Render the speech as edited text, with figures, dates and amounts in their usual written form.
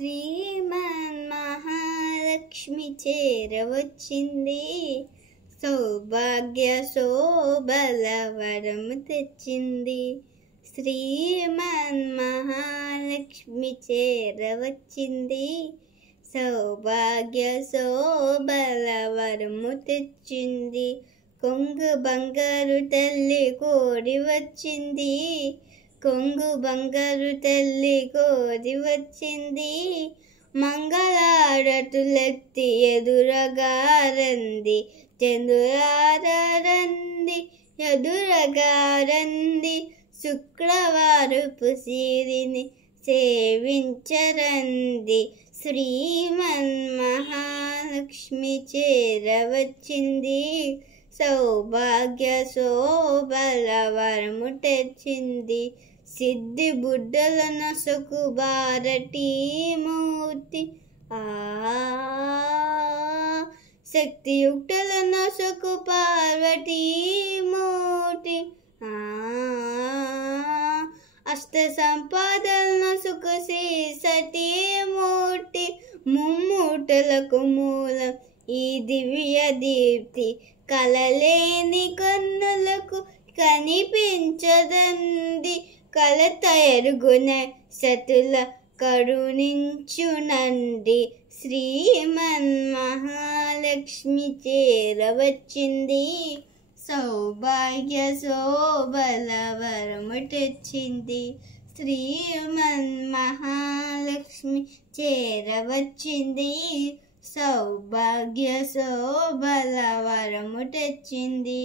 శ్రీమన్మహాలక్ష్మి చేరవచ్చింది, సౌభాగ్య శోభల వరము తెచ్చింది. శ్రీమన్మహాలక్ష్మి చేరవచ్చింది, సౌభాగ్య శోభల వరము తెచ్చింది. కొంగు బంగారు తల్లి కోరి వచ్చింది, కొంగు బంగారు తల్లి కోరి వచ్చింది. మంగళారతులెత్తి ఎదురగారంది, చంద్రులారంది ఎదురగారంది. శుక్రవారపు సిరిని సేవించరంది, శ్రీమన్మహాలక్ష్మి చేరవచ్చింది, సౌభాగ్య శోభల వరము తెచ్చింది. సిద్ధి బుడ్డల నొసకు భారతీమూర్తి, శక్తియుక్తుల నొసకు పార్వతీమూర్తి. అష్ట సంపాదల నొసకు శ్రీ సతీమూర్తి. ముమ్మూటలకు మూలం ఈ దివ్య దీప్తి, కలలేని కన్నులకు కనిపించదంది. కలత ఎరుగున సతుల కరుణించునంది, శ్రీమన్మహాలక్ష్మి చేరవచ్చింది, సౌభాగ్య శోభల వరము తెచ్చింది. శ్రీమన్మహాలక్ష్మి చేరవచ్చింది, సౌభాగ్య శోభల వరము తెచ్చింది.